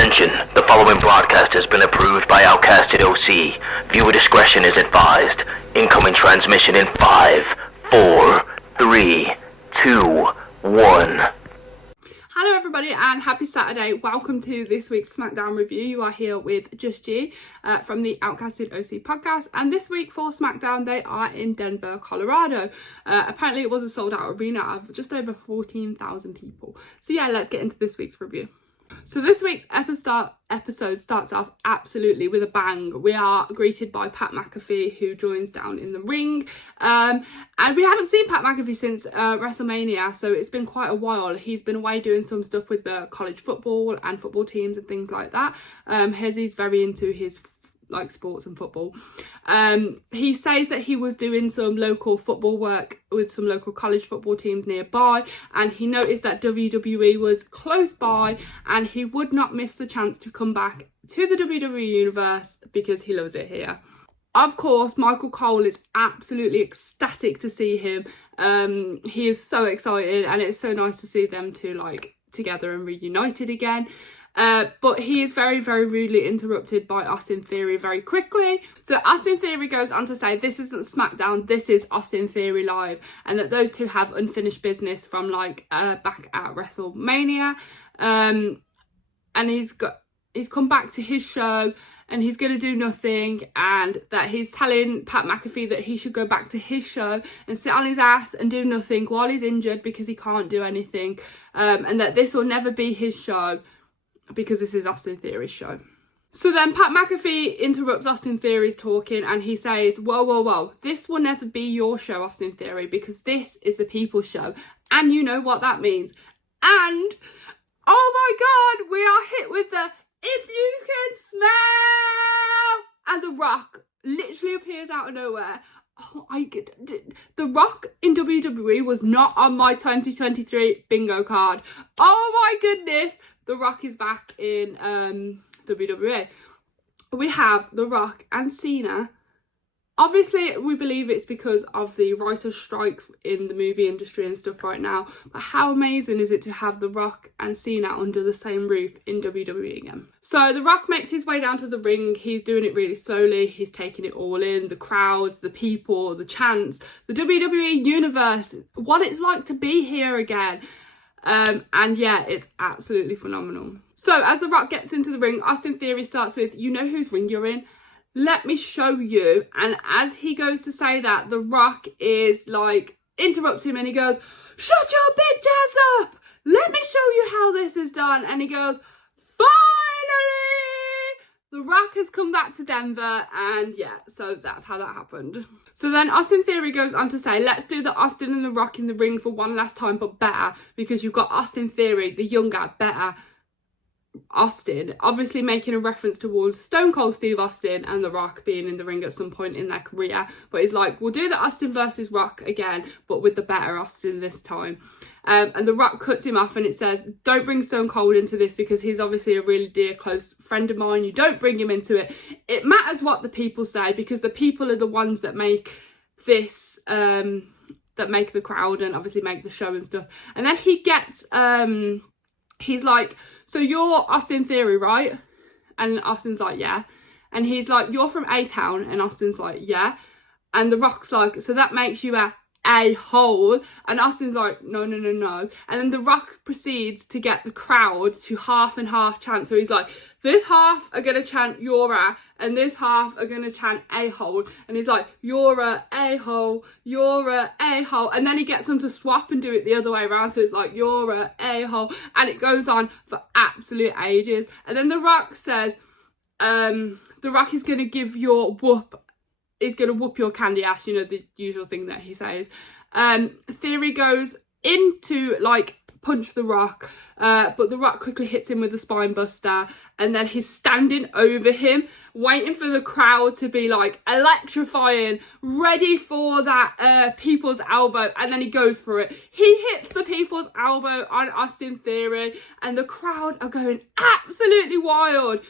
Attention, the following broadcast has been approved by Outcasted OC. Viewer discretion is advised. Incoming transmission in 5, 4, 3, 2, 1. Hello everybody and happy Saturday. Welcome to this week's Smackdown review. You are here with Just G from the Outcasted OC podcast, and this week for Smackdown they are in Denver, Colorado. Apparently it was a sold out arena of just over 14,000 people. So yeah, let's get into this week's review. So this week's episode starts off absolutely with a bang. We are greeted by Pat McAfee, who joins down in the ring. And we haven't seen Pat McAfee since WrestleMania, so it's been quite a while. He's been away doing some stuff with the college football and football teams and things like that. He's very into his sports and football. He says that he was doing some local football work with some local college football teams nearby, and he noticed that WWE was close by and he would not miss the chance to come back to the WWE universe because he loves it here. Of course, Michael Cole is absolutely ecstatic to see him. He is so excited, and it's so nice to see them two together and reunited again. But he is very, very rudely interrupted by Austin Theory very quickly. So Austin Theory goes on to say this isn't SmackDown, this is Austin Theory Live, and that those two have unfinished business from back at WrestleMania. And he's come back to his show and he's going to do nothing, and that he's telling Pat McAfee that he should go back to his show and sit on his ass and do nothing while he's injured because he can't do anything, and that this will never be his show because this is Austin Theory's show. So then Pat McAfee interrupts Austin Theory's talking and he says, whoa, this will never be your show, Austin Theory, because this is the people's show, and you know what that means. And oh my god, we are hit with the "if you can smell," and The Rock literally appears out of nowhere. Oh, The Rock in WWE was not on my 2023 bingo card. Oh my goodness, The Rock is back in WWE. We have The Rock and Cena. Obviously, we believe it's because of the writer's strikes in the movie industry and stuff right now. But how amazing is it to have The Rock and Cena under the same roof in WWE again? So The Rock makes his way down to the ring. He's doing it really slowly. He's taking it all in. The crowds, the people, the chants, the WWE universe, what it's like to be here again. And yeah, it's absolutely phenomenal. So as The Rock gets into the ring, Austin Theory starts with, "You know whose ring you're in? Let me show you." And as he goes to say that, The Rock is interrupts him and he goes, "Shut your bitch ass up! Let me show you how this is done." And he goes, "Finally! The Rock has come back to Denver." And yeah, so that's how that happened. So then Austin Theory goes on to say, "Let's do the Austin and The Rock in the ring for one last time, but better, because you've got Austin Theory, the younger, better Austin," obviously making a reference towards Stone Cold Steve Austin and The Rock being in the ring at some point in their career. But he's like, "We'll do the Austin versus Rock again, but with the better Austin this time." And The Rock cuts him off and it says, "Don't bring Stone Cold into this because he's obviously a really dear, close friend of mine. You don't bring him into it. It matters what the people say because the people are the ones that make this, that make the crowd and obviously make the show and stuff." And then he gets, he's like, "So you're Austin Theory, right?" And Austin's like, "Yeah." And he's like, "You're from A-Town?" And Austin's like, "Yeah." And The Rock's like, "So that makes you a-hole?" And Austin's like, no. And then The Rock proceeds to get the crowd to half and half chant. So he's like, this half are going to chant "you're a," and this half are going to chant "a-hole." And he's like, "You're a-hole, you're a-hole." And then he gets them to swap and do it the other way around. So it's like, "You're a-hole." And it goes on for absolute ages. And then The Rock says, The Rock is going to give your whoop, is going to whoop your candy ass, you know, the usual thing that he says. Theory goes into punch The Rock, but The Rock quickly hits him with a spine buster, and then he's standing over him waiting for the crowd to be electrifying, ready for that people's elbow, and then he goes for it. He hits the people's elbow on Austin Theory and the crowd are going absolutely wild.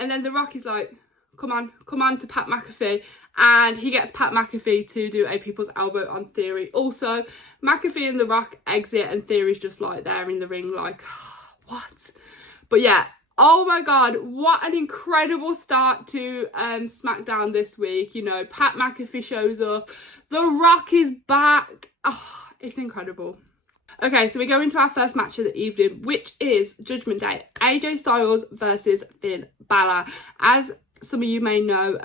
And then The Rock is like, come on to Pat McAfee, and he gets Pat McAfee to do a people's elbow on Theory. Also, McAfee and The Rock exit and Theory's just there in the ring what? But yeah, Oh my god, what an incredible start to SmackDown this week. You know, Pat McAfee shows up, The Rock is back. Oh, it's incredible. Okay, so we go into our first match of the evening, which is Judgment Day, AJ Styles versus Finn Balor. As some of you may know,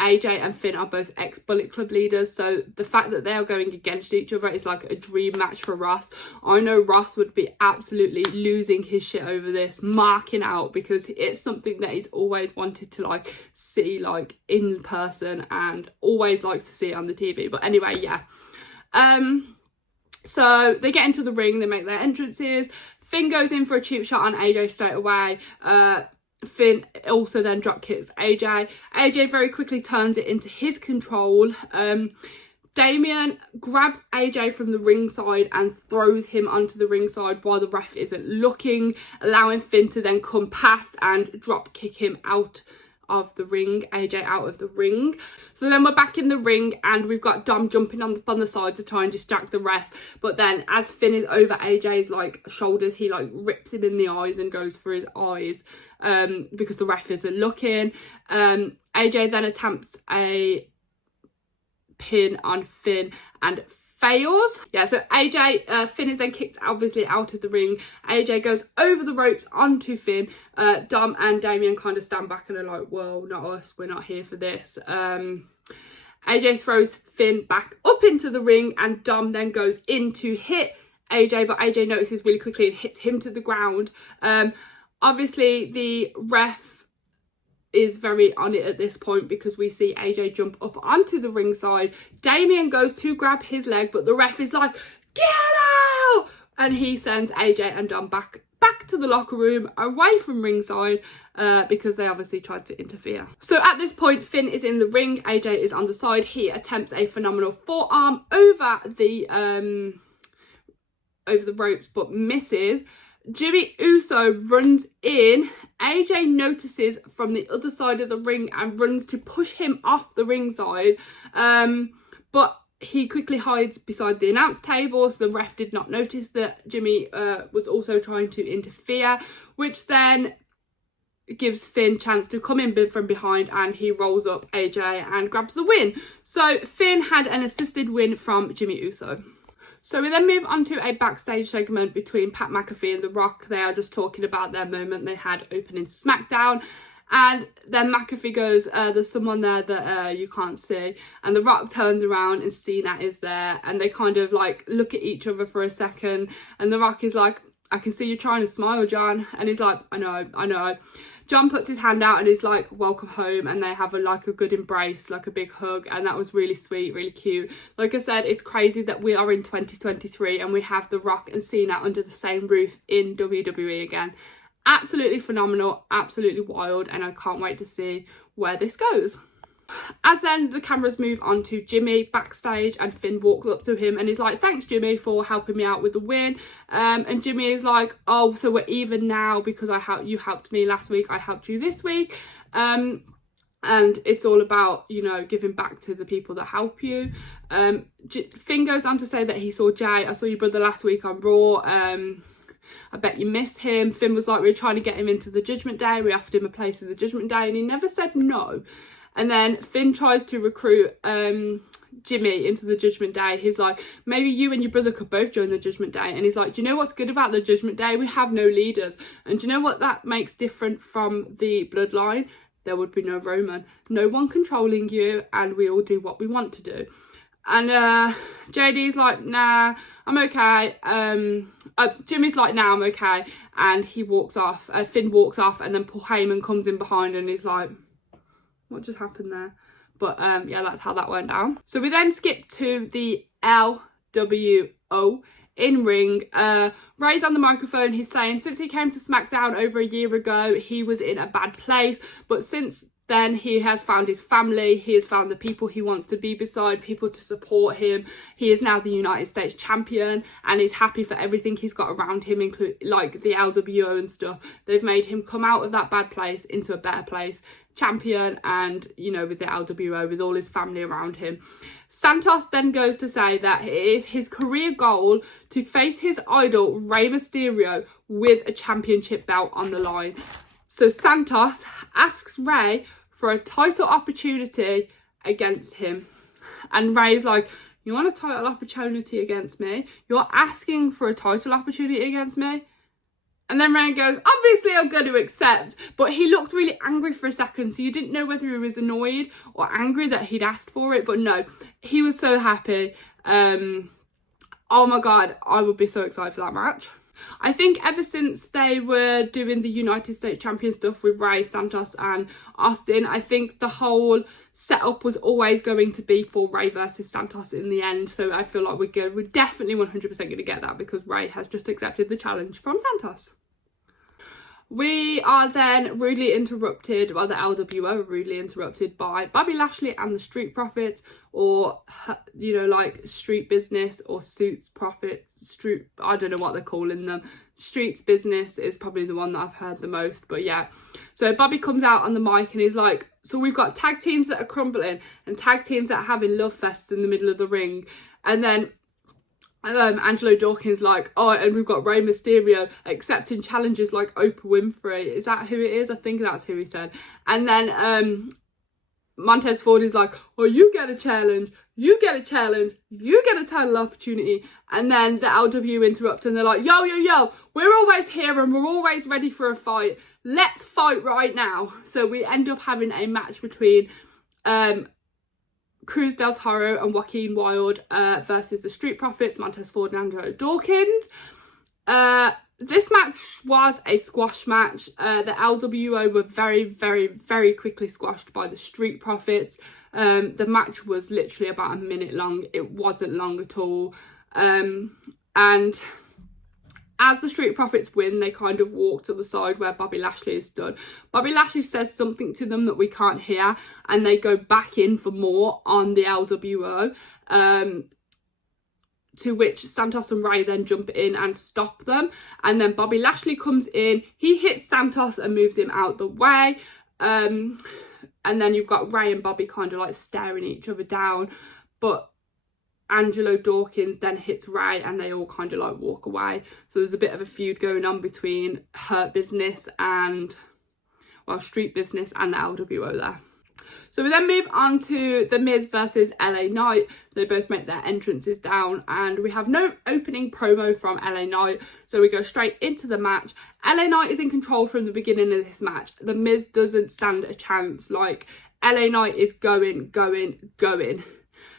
AJ and Finn are both ex-Bullet Club leaders, so the fact that they are going against each other is like a dream match for Ross. I know Ross would be absolutely losing his shit over this, marking out, because it's something that he's always wanted to like see like in person and always likes to see it on the TV. But anyway, yeah. So they get into the ring, they make their entrances. Finn goes in for a cheap shot on AJ straight away. Finn also then drop kicks AJ. AJ very quickly turns it into his control. Damien grabs AJ from the ringside and throws him onto the ringside while the ref isn't looking, allowing Finn to then come past and drop kick him out of the ring, AJ out of the ring. So then we're back in the ring and we've got Dom jumping on the side to try and distract the ref, but then as Finn is over AJ's like shoulders, he like rips him in the eyes and goes for his eyes because the ref isn't looking. AJ then attempts a pin on Finn and fails. Yeah, so AJ, Finn is then kicked obviously out of the ring. AJ goes over the ropes onto Finn. Dom and Damien kind of stand back and are like, well, not us, we're not here for this. AJ throws Finn back up into the ring and Dom then goes in to hit AJ, but AJ notices really quickly and hits him to the ground. Obviously the ref is very on it at this point because we see AJ jump up onto the ringside. Damien goes to grab his leg, but the ref is like, get out! And he sends AJ and Dom back to the locker room, away from ringside, because they obviously tried to interfere. So at this point, Finn is in the ring, AJ is on the side. He attempts a phenomenal forearm over the ropes, but misses. Jimmy Uso runs in. AJ notices from the other side of the ring and runs to push him off the ringside, but he quickly hides beside the announce table, so the ref did not notice that Jimmy was also trying to interfere, which then gives Finn chance to come in from behind, and he rolls up AJ and grabs the win. So Finn had an assisted win from Jimmy Uso. So we then move on to a backstage segment between Pat McAfee and The Rock. They are just talking about their moment they had opening SmackDown. And then McAfee goes, there's someone there that you can't see. And The Rock turns around and Cena is there. And they kind of like look at each other for a second. And The Rock is like, I can see you trying to smile, John. And he's like, I know. John puts his hand out and is like, welcome home, and they have a good embrace, like a big hug, and that was really sweet, really cute. Like I said, it's crazy that we are in 2023 and we have The Rock and Cena under the same roof in WWE again. Absolutely phenomenal, absolutely wild, and I can't wait to see where this goes. As then the cameras move on to Jimmy backstage, and Finn walks up to him and is like, thanks Jimmy for helping me out with the win. And Jimmy is like, oh, so we're even now because you helped me last week, I helped you this week. And it's all about, you know, giving back to the people that help you. Finn goes on to say that he saw Jay. I saw your brother last week on Raw. I bet you miss him. Finn was like, we were trying to get him into the Judgment Day. We offered him a place in the Judgment Day and he never said no. And then Finn tries to recruit Jimmy into the Judgment Day. He's like, maybe you and your brother could both join the Judgment Day. And he's like, do you know what's good about the Judgment Day? We have no leaders. And do you know what that makes different from the Bloodline? There would be no Roman. No one controlling you, and we all do what we want to do. And JD's like, nah, I'm okay. Jimmy's like, nah, I'm okay. And he walks off. Finn walks off, and then Paul Heyman comes in behind and he's like, what just happened there? But yeah, that's how that went down. So we then skip to the LWO in ring. Ray's on the microphone. He's saying since he came to SmackDown over a year ago, he was in a bad place, but since then he has found his family, he has found the people he wants to be beside, people to support him. He is now the United States champion and is happy for everything he's got around him, including like the LWO and stuff. They've made him come out of that bad place into a better place, champion, and you know, with the LWO, with all his family around him. Santos then goes to say that it is his career goal to face his idol Rey Mysterio with a championship belt on the line. So Santos asks Rey for a title opportunity against him. And Rey's like, you want a title opportunity against me? You're asking for a title opportunity against me? And then Rey goes, obviously I'm going to accept. But he looked really angry for a second, so you didn't know whether he was annoyed or angry that he'd asked for it. But no, he was so happy. Oh my God, I would be so excited for that match. I think ever since they were doing the United States champion stuff with Rey, Santos and Austin, I think the whole setup was always going to be for Rey versus Santos in the end. So I feel like we're definitely 100% going to get that because Rey has just accepted the challenge from Santos. We are then rudely interrupted, well, the LWO are rudely interrupted by Bobby Lashley and the Street Profits, or, you know, like Street Business or Suits Profits, Street, I don't know what they're calling them. Streets Business is probably the one that I've heard the most, but yeah. So Bobby comes out on the mic and he's like, so we've got tag teams that are crumbling and tag teams that are having love fests in the middle of the ring. And then Angelo Dawkins like, oh, and we've got Rey Mysterio accepting challenges like Oprah Winfrey. Is that who it is? I think that's who he said. And then Montez Ford is like, oh, you get a challenge, you get a challenge, you get a title opportunity. And then the LW interrupt and they're like, yo, we're always here and we're always ready for a fight. Let's fight right now. So we end up having a match between Cruz del Toro and Joaquin Wilde versus the Street Profits, Montez Ford and Angelo Dawkins. This match was a squash match. The LWO were very, very, very quickly squashed by the Street Profits. The match was literally about a minute long. It wasn't long at all. And as the Street Profits win, they kind of walk to the side where Bobby Lashley is stood. Bobby Lashley says something to them that we can't hear, and they go back in for more on the LWO, to which Santos and Rey then jump in and stop them. And then Bobby Lashley comes in, he hits Santos and moves him out the way. And then you've got Rey and Bobby kind of like staring each other down, but Angelo Dawkins then hits Rey and they all kind of like walk away. So there's a bit of a feud going on between Hurt Business and, well, Street Business and the LWO there. So we then move on to The Miz versus LA Knight. They both make their entrances down and we have no opening promo from LA Knight. So we go straight into the match. LA Knight is in control from the beginning of this match. The Miz doesn't stand a chance. Like, LA Knight is going.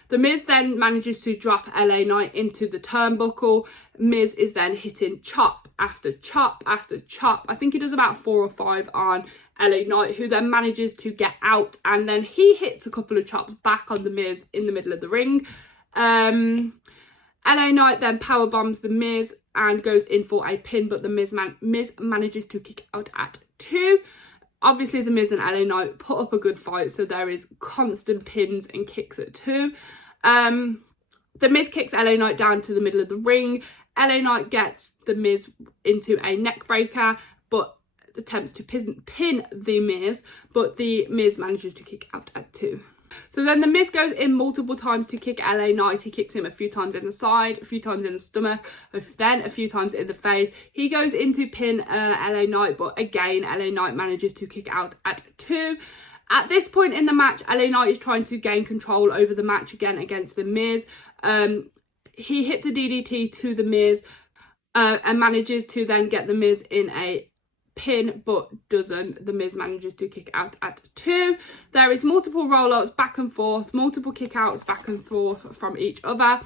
The Miz then manages to drop LA Knight into the turnbuckle. Miz is then hitting chop after chop after chop. I think he does about 4 or 5 on LA Knight, who then manages to get out, and then he hits a couple of chops back on the Miz in the middle of the ring. LA Knight then power bombs the Miz and goes in for a pin, but the Miz manages to kick out at 2. Obviously, the Miz and LA Knight put up a good fight, so there is constant pins and kicks at 2. The Miz kicks LA Knight down to the middle of the ring. LA Knight gets the Miz into a neck breaker, but attempts to pin the Miz, but the Miz manages to kick out at 2. So then the Miz goes in multiple times to kick LA Knight. He kicks him a few times in the side, a few times in the stomach, then a few times in the face. He goes in to pin LA Knight, but again, LA Knight manages to kick out at 2. At this point in the match, LA Knight is trying to gain control over the match again against the Miz. He hits a DDT to the Miz and manages to then get the Miz in a pin, but doesn't. The Miz manages to kick out at 2. There is multiple roll-ups back and forth, multiple kick-outs back and forth from each other.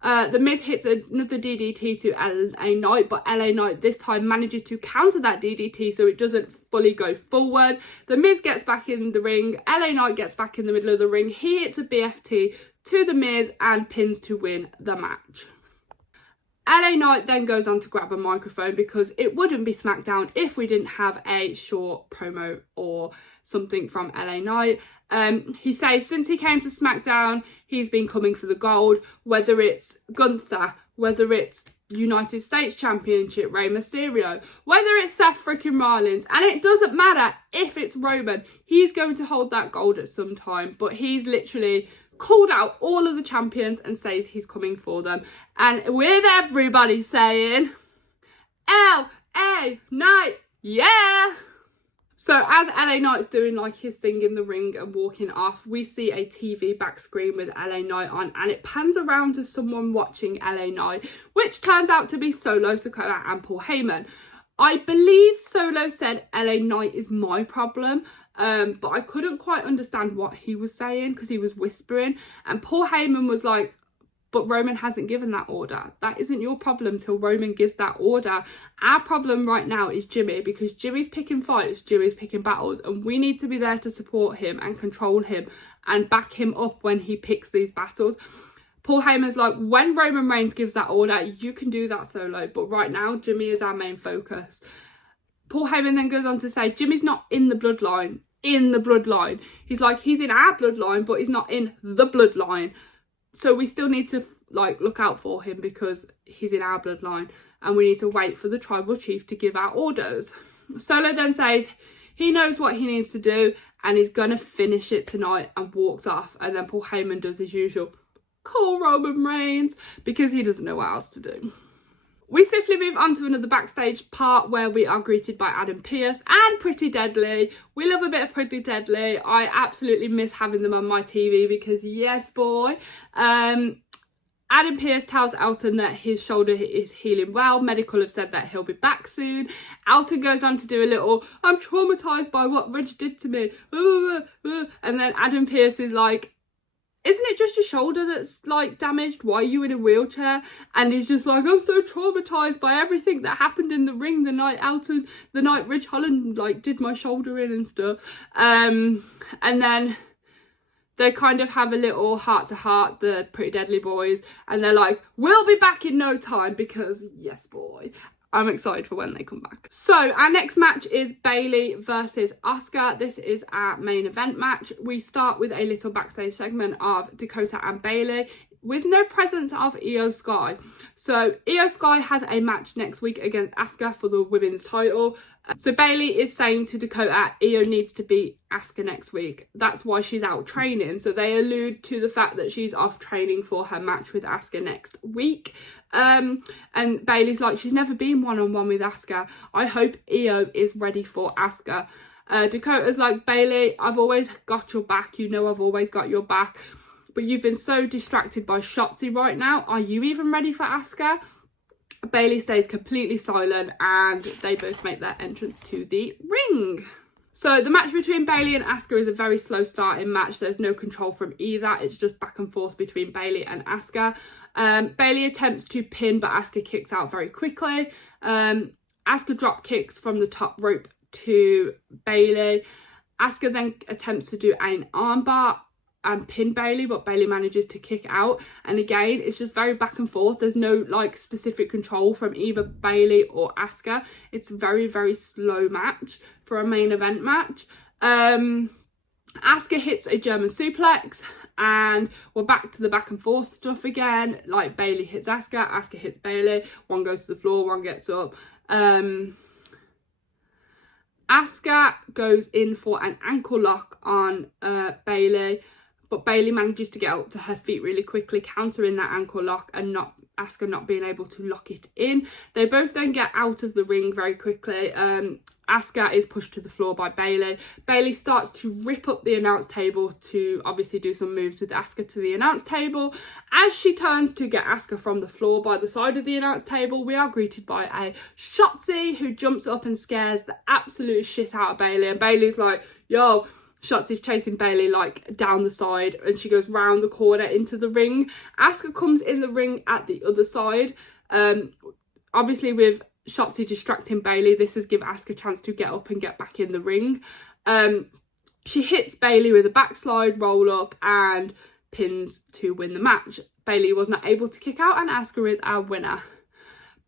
The Miz hits another DDT to LA Knight, but LA Knight this time manages to counter that DDT so it doesn't fully go forward. The Miz gets back in the ring. LA Knight gets back in the middle of the ring. He hits a BFT to the Miz and pins to win the match. LA Knight then goes on to grab a microphone because it wouldn't be SmackDown if we didn't have a short promo or something from LA Knight. He says since he came to SmackDown, he's been coming for the gold, whether it's Gunther, whether it's United States Championship, Rey Mysterio, whether it's Seth freaking Rollins, and it doesn't matter if it's Roman, he's going to hold that gold at some time, but he's literally called out all of the champions and says he's coming for them, and with everybody saying LA Knight, yeah. So as LA Knight's doing like his thing in the ring and walking off, we see a TV back screen with LA Knight on, and it pans around to someone watching LA Knight, which turns out to be Solo Sikoa and Paul Heyman. I believe Solo said LA Knight is my problem, but I couldn't quite understand what he was saying because he was whispering, and Paul Heyman was like, but Roman hasn't given that order. That isn't your problem till Roman gives that order. Our problem right now is Jimmy, because Jimmy's picking fights, Jimmy's picking battles, and we need to be there to support him and control him and back him up when he picks these battles. Paul Heyman's like, when Roman Reigns gives that order, you can do that, Solo, but right now Jimmy is our main focus. Paul Heyman then goes on to say Jimmy's not in the bloodline. He's like, he's in our bloodline, but he's not in the bloodline. So we still need to like look out for him because he's in our bloodline, and we need to wait for the tribal chief to give out orders. Solo then says he knows what he needs to do and he's gonna finish it tonight, and walks off. And then Paul Heyman does his usual, call Roman Reigns, because he doesn't know what else to do. We swiftly move on to another backstage part where we are greeted by Adam Pearce and Pretty Deadly. We love a bit of Pretty Deadly. I absolutely miss having them on my TV because yes boy. Adam Pearce tells Elton that his shoulder is healing well. Medical have said that he'll be back soon. Elton goes on to do a little, I'm traumatised by what Reg did to me. And then Adam Pearce is like, isn't it just your shoulder that's like damaged? Why are you in a wheelchair? And he's just like, I'm so traumatized by everything that happened in the ring the night Ridge Holland like did my shoulder in and stuff. And then they kind of have a little heart to heart, the Pretty Deadly boys, and they're like, we'll be back in no time, because yes boy, I'm excited for when they come back. So our next match is Bayley versus Asuka. This is our main event match. We start with a little backstage segment of Dakota and Bayley with no presence of Io Sky. So Io Sky has a match next week against Asuka for the women's title. So Bayley is saying to Dakota, Io needs to beat Asuka next week. That's why she's out training. So they allude to the fact that she's off training for her match with Asuka next week. And Bayley's like, she's never been one-on-one with Asuka. I hope Io is ready for Asuka. Dakota's like, Bayley, I've always got your back. You know I've always got your back. But you've been so distracted by Shotzi right now. Are you even ready for Asuka? Bayley stays completely silent, and they both make their entrance to the ring. So the match between Bayley and Asuka is a very slow starting match. There's no control from either. It's just back and forth between Bayley and Asuka. Bayley attempts to pin, but Asuka kicks out very quickly. Asuka drop kicks from the top rope to Bayley. Asuka then attempts to do an armbar and pin Bayley, but Bayley manages to kick out. And again, it's just very back and forth. There's no like specific control from either Bayley or Asuka. It's a very, very slow match for a main event match. Asuka hits a German suplex, and we're back to the back and forth stuff again. Like Bayley hits Asuka, Asuka hits Bayley, one goes to the floor, one gets up. Asuka goes in for an ankle lock on Bayley, but Bayley manages to get up to her feet really quickly, countering that ankle lock and Asuka not being able to lock it in. They both then get out of the ring very quickly. Asuka is pushed to the floor by Bayley. Bayley starts to rip up the announce table to obviously do some moves with Asuka to the announce table. As she turns to get Asuka from the floor by the side of the announce table, we are greeted by a Shotzi who jumps up and scares the absolute shit out of Bayley. And Bayley's like, yo, Shotzi's chasing Bayley like down the side, and she goes round the corner into the ring. Asuka comes in the ring at the other side. Obviously with Shotzi distracting Bayley, this has given Asuka a chance to get up and get back in the ring. She hits Bayley with a backslide roll up and pins to win the match. Bayley was not able to kick out, and Asuka is our winner.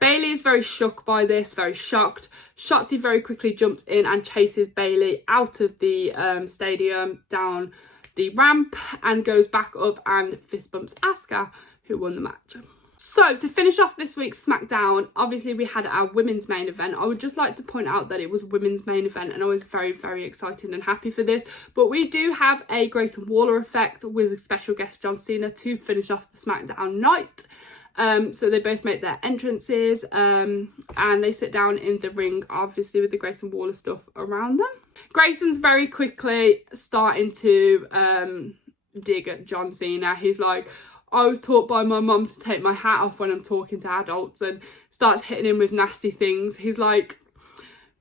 Bailey is very shook by this, very shocked. Shotzi very quickly jumps in and chases Bailey out of the stadium, down the ramp, and goes back up and fist bumps Asuka, who won the match. So to finish off this week's SmackDown, obviously we had our women's main event. I would just like to point out that it was a women's main event and I was very, very excited and happy for this. But we do have a Grayson Waller effect with a special guest John Cena to finish off the SmackDown night. So they both make their entrances and they sit down in the ring, obviously with the Grayson Waller stuff around them. Grayson's very quickly starting to dig at John Cena. He's like, I was taught by my mum to take my hat off when I'm talking to adults, and starts hitting him with nasty things. He's like,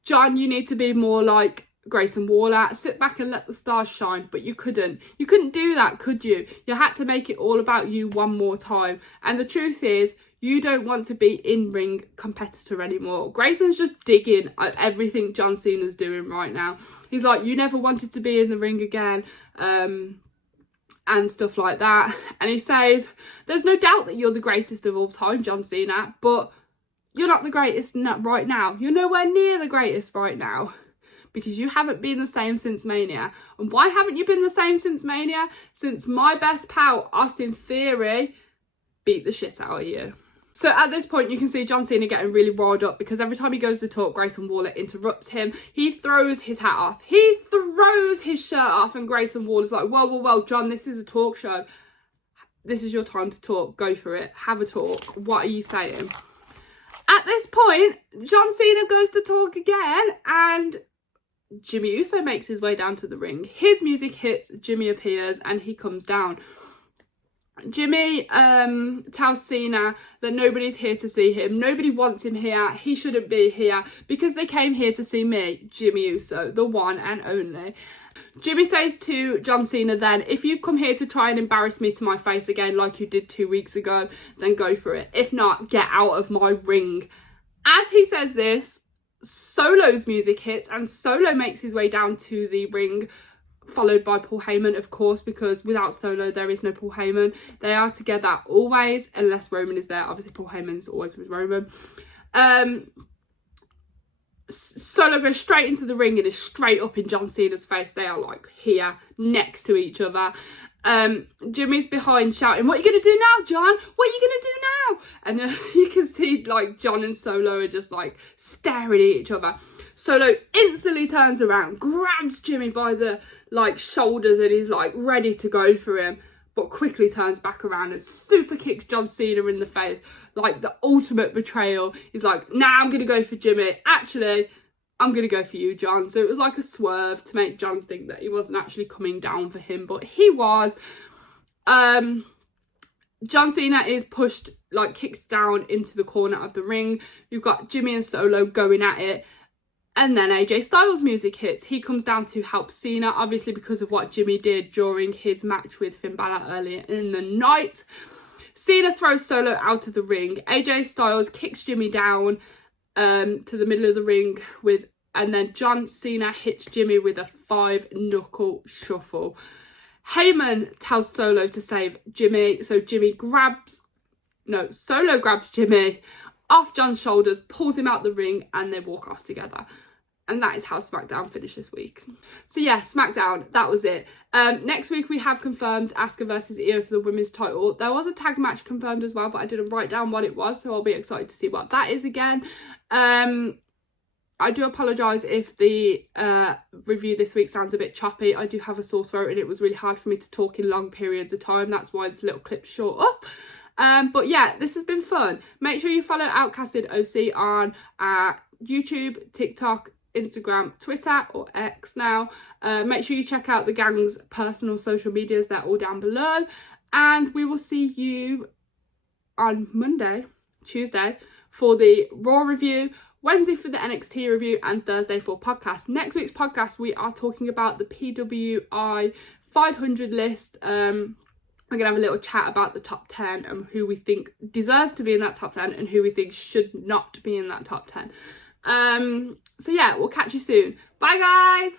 John, you need to be more like Grayson Waller. Sit back and let the stars shine. But you couldn't. You couldn't do that, could you? You had to make it all about you one more time. And the truth is, you don't want to be in-ring competitor anymore. Grayson's just digging at everything John Cena's doing right now. He's like, you never wanted to be in the ring again. And stuff like that. And he says, there's no doubt that you're the greatest of all time, John Cena, but you're not the greatest right now. You're nowhere near the greatest right now because you haven't been the same since Mania. And why haven't you been the same since Mania? Since my best pal, Austin Theory, beat the shit out of you. So at this point, you can see John Cena getting really riled up because every time he goes to talk, Grayson Waller interrupts him. He throws his hat off. He throws his shirt off, and Grayson Waller's like, well, John, this is a talk show. This is your time to talk. Go for it. Have a talk. What are you saying? At this point, John Cena goes to talk again, and Jimmy Uso makes his way down to the ring. His music hits, Jimmy appears, and he comes down. Jimmy tells Cena that nobody's here to see him. Nobody wants him here. He shouldn't be here because they came here to see me, Jimmy Uso, the one and only. Jimmy says to John Cena then, if you've come here to try and embarrass me to my face again like you did 2 weeks ago, then go for it. If not, get out of my ring. As he says this, Solo's music hits and Solo makes his way down to the ring, followed by Paul Heyman, of course, because without Solo there is no Paul Heyman. They are together always, unless Roman is there. Obviously Paul Heyman is always with Roman. Solo goes straight into the ring and is straight up in John Cena's face. They are like here next to each other. Jimmy's behind shouting, what are you gonna do now, John? What are you gonna do now? And you can see like John and Solo are just like staring at each other. Solo instantly turns around, grabs Jimmy by the like shoulders, and he's like ready to go for him, but quickly turns back around and super kicks John Cena in the face, like the ultimate betrayal. He's like, nah, I'm gonna go for Jimmy. Actually, I'm gonna go for you, John. So it was like a swerve to make John think that he wasn't actually coming down for him, but he was. John Cena is pushed, like kicked down into the corner of the ring. You've got Jimmy and Solo going at it. And then AJ Styles' music hits. He comes down to help Cena, obviously because of what Jimmy did during his match with Finn Balor earlier in the night. Cena throws Solo out of the ring. AJ Styles kicks Jimmy down to the middle of the ring and then John Cena hits Jimmy with a 5-knuckle shuffle. Heyman tells Solo to save Jimmy, so Solo grabs Jimmy off John's shoulders, pulls him out the ring, and they walk off together. And that is how SmackDown finished this week. So yeah, SmackDown, that was it. Next week we have confirmed Asuka versus Io for the women's title. There was a tag match confirmed as well, but I didn't write down what it was, so I'll be excited to see what that is again. I do apologise if the review this week sounds a bit choppy. I do have a sore throat and it was really hard for me to talk in long periods of time. That's why this little clip's short up. But yeah, this has been fun. Make sure you follow Outcasted OC on YouTube, TikTok, Instagram, Twitter, or X now. Make sure you check out the gang's personal social medias. They're all down below. And we will see you on Tuesday, for the Raw review, Wednesday for the NXT review, and Thursday for podcast. Next week's podcast, we are talking about the PWI 500 list. We're going to have a little chat about the top 10 and who we think deserves to be in that top 10 and who we think should not be in that top 10. So yeah, we'll catch you soon. Bye guys!